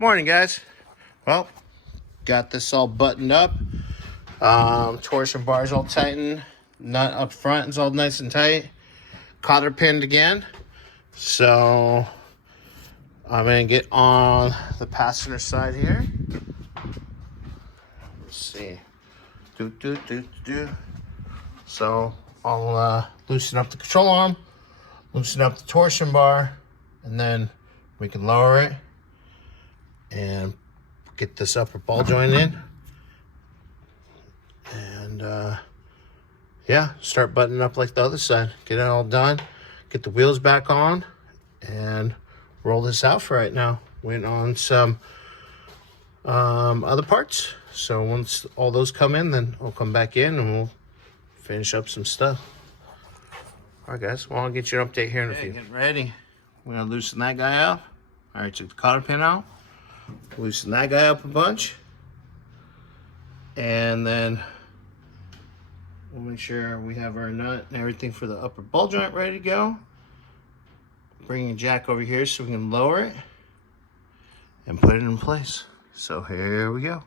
Morning, guys. Well, got this all buttoned up. Torsion bars all tightened. Nut up front is all nice and tight. Cotter pinned again. So I'm gonna get on the passenger side here. Let's see. So I'll loosen up the control arm, loosen up the torsion bar, and then we can lower it and get this upper ball joint in. And yeah, start buttoning up like the other side. Get it all done. Get the wheels back on and roll this out for right now. Waiting on some other parts. So once all those come in, then I'll come back in and we'll finish up some stuff. All right, guys. Well, I'll get you an update here in a few. Getting ready. We're gonna loosen that guy up. All right, took the cotter pin out. Loosen that guy up a bunch. And then we'll make sure we have our nut and everything for the upper ball joint ready to go. Bring a jack over here so we can lower it and put it in place. So here we go.